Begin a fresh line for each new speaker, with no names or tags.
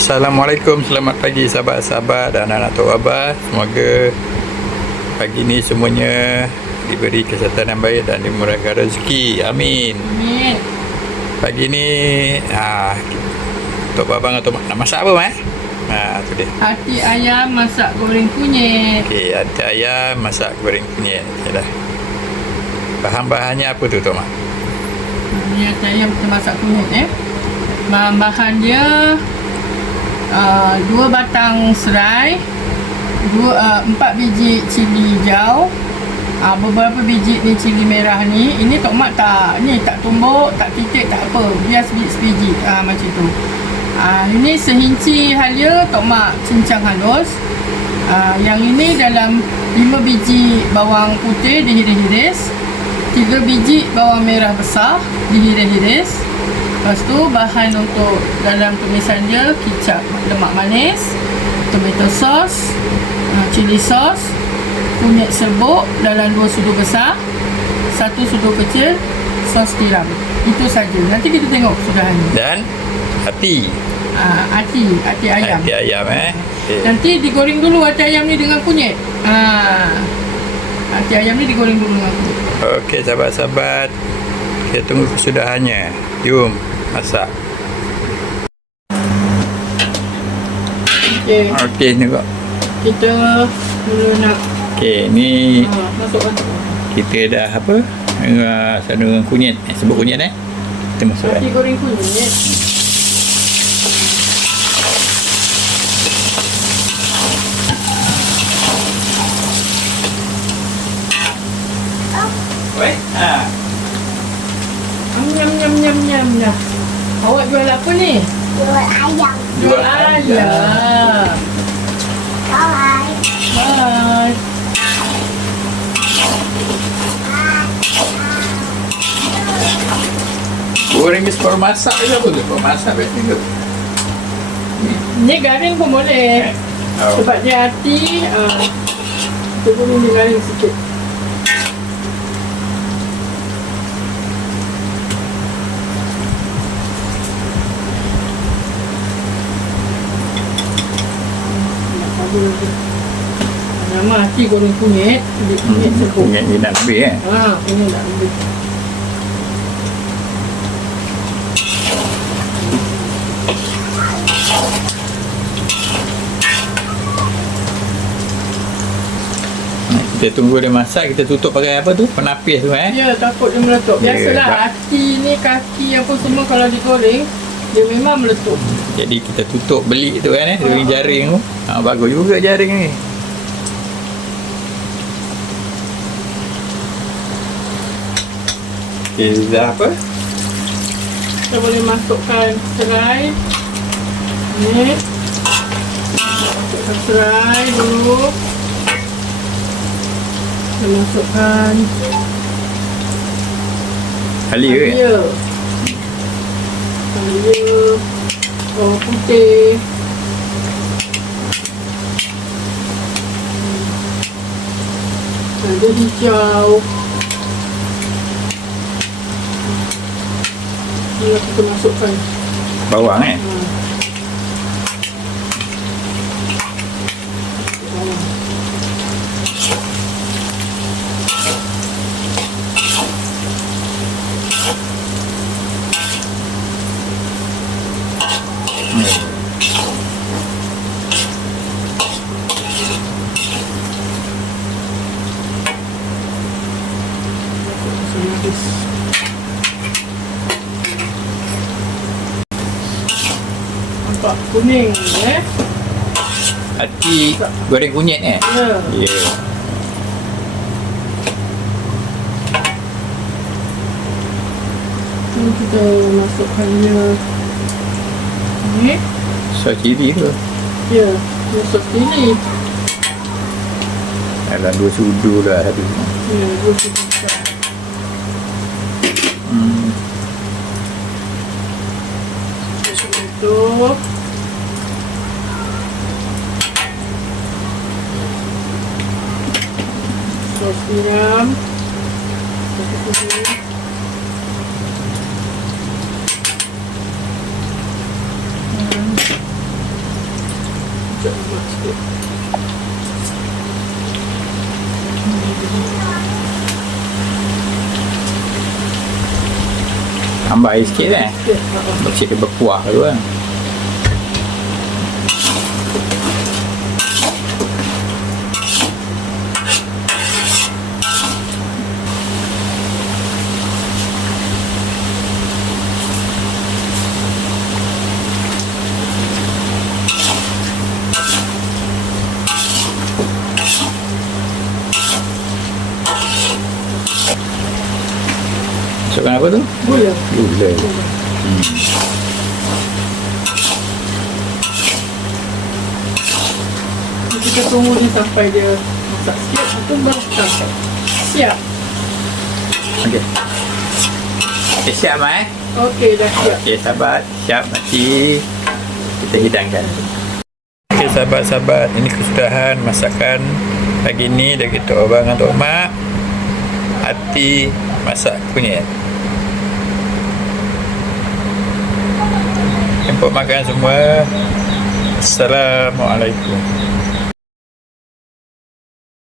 Assalamualaikum, selamat pagi sahabat-sahabat dan anak-anak Tok Abah. Semoga pagi ni semuanya diberi kesihatan yang baik dan dimurahkan rezeki. Amin.
Amin.
Pagi ni ha, Tok Babang atau nak masak apa eh? Ha, tu dia.
Hati ayam masak goreng kunyit.
Okey, hati ayam masak goreng kunyit. Dah. Bahan-bahannya apa tu Tok Mak?
Ni hati ayam kita masak kunyit eh. Bahan-bahan dia uh, dua batang serai, dua uh, empat biji cili hijau, uh, beberapa biji ni cili merah ni. Ini Tok Mak tak ni tak tumbuk, tak titik, tak apa. Bias biji sebiji uh, macam tu. Uh, ini sehinci halia Tok Mak cincang halus. Uh, yang ini dalam 5 biji bawang putih dihiris-hiris. 3 biji bawang merah besar dihiris-hiris. Lepas tu bahan untuk dalam tumisan dia kicap lemak manis, tomato sauce, uh, chili sauce, kunyit serbuk dalam 2 sudu besar, satu sudu kecil, sos tiram. Itu saja. Nanti kita tengok sudahannya.
Dan hati.
Uh, hati, hati ayam.
Hati ayam eh. Okay.
Nanti digoreng dulu hati ayam ni dengan kunyit. Ha. Hati ayam ni digoreng dulu dengan kunyit.
Okey sahabat-sahabat. Kita tunggu kesudahannya. Jom masak.
Okey,
Okey tengok.
Kita mula nak
Okey ni
ha, masukkan.
kita dah apa? Uh, Sadu dengan kunyit. Eh, Sebut kunyit eh? Kita masuk
Hati
eh
goreng kunyit. Apa ni?
Jual ayam.
Jual
ayam.
Bye.
Bye.
Goreng ni separuh masak ke apa tu Separuh masak ke tu
Ni garing pun boleh.
oh.
Sebab dia hati, uh, kita boleh dia garing sikit. Nama hati goreng kunyit, kunyit
hmm.
sebut.
Kunyit ni nak lebih eh
Ha, kunyit tak lebih.
Kita tunggu dia masak Kita tutup pakai apa tu Penapis tu eh
Ya, takut dia meletup.
Ya,
Biasalah
tak.
hati ni, kaki apa semua kalau digoreng, dia memang meletup.
Jadi kita tutup beli tu kan eh Dengan jaring tu ha, Bagus juga jaring ni Okay, dah apa?
Kita boleh masukkan serai. Ni. Masukkan serai dulu. Kita masukkan
Halia ke?
halia. Halia. Bawang putih. Ada hijau. Ini kita masukkan.
Bawang eh?
Ha.
Hmm.
Nampak kuning eh.
Hati goreng kunyit eh?
Ya.
Yeah.
Ini kita masukkannya ni.
So cili tu
Ya, masuk sini.
Dalam dua sudu lah satu
Ya, dua kita.
hmm.
Itu. Sos tiram. Satu sudu. Hmm.
Tambah air sikit eh. Macam dia berkuah tu kan. Apa tu?
Gula.
Gula.
Kita tunggu ni sampai dia masak sikit. Itu baru kita angkat. Siap.
Okey. Okey, siap eh?
Okey, dah siap.
Okey, sahabat. Siap nanti kita hidangkan. Okey, sahabat-sahabat. Ini kesudahan masakan pagi ni dari Tok Abang dan Tok Mak. Hati masak kunyit. Jemput makan semua. Assalamualaikum.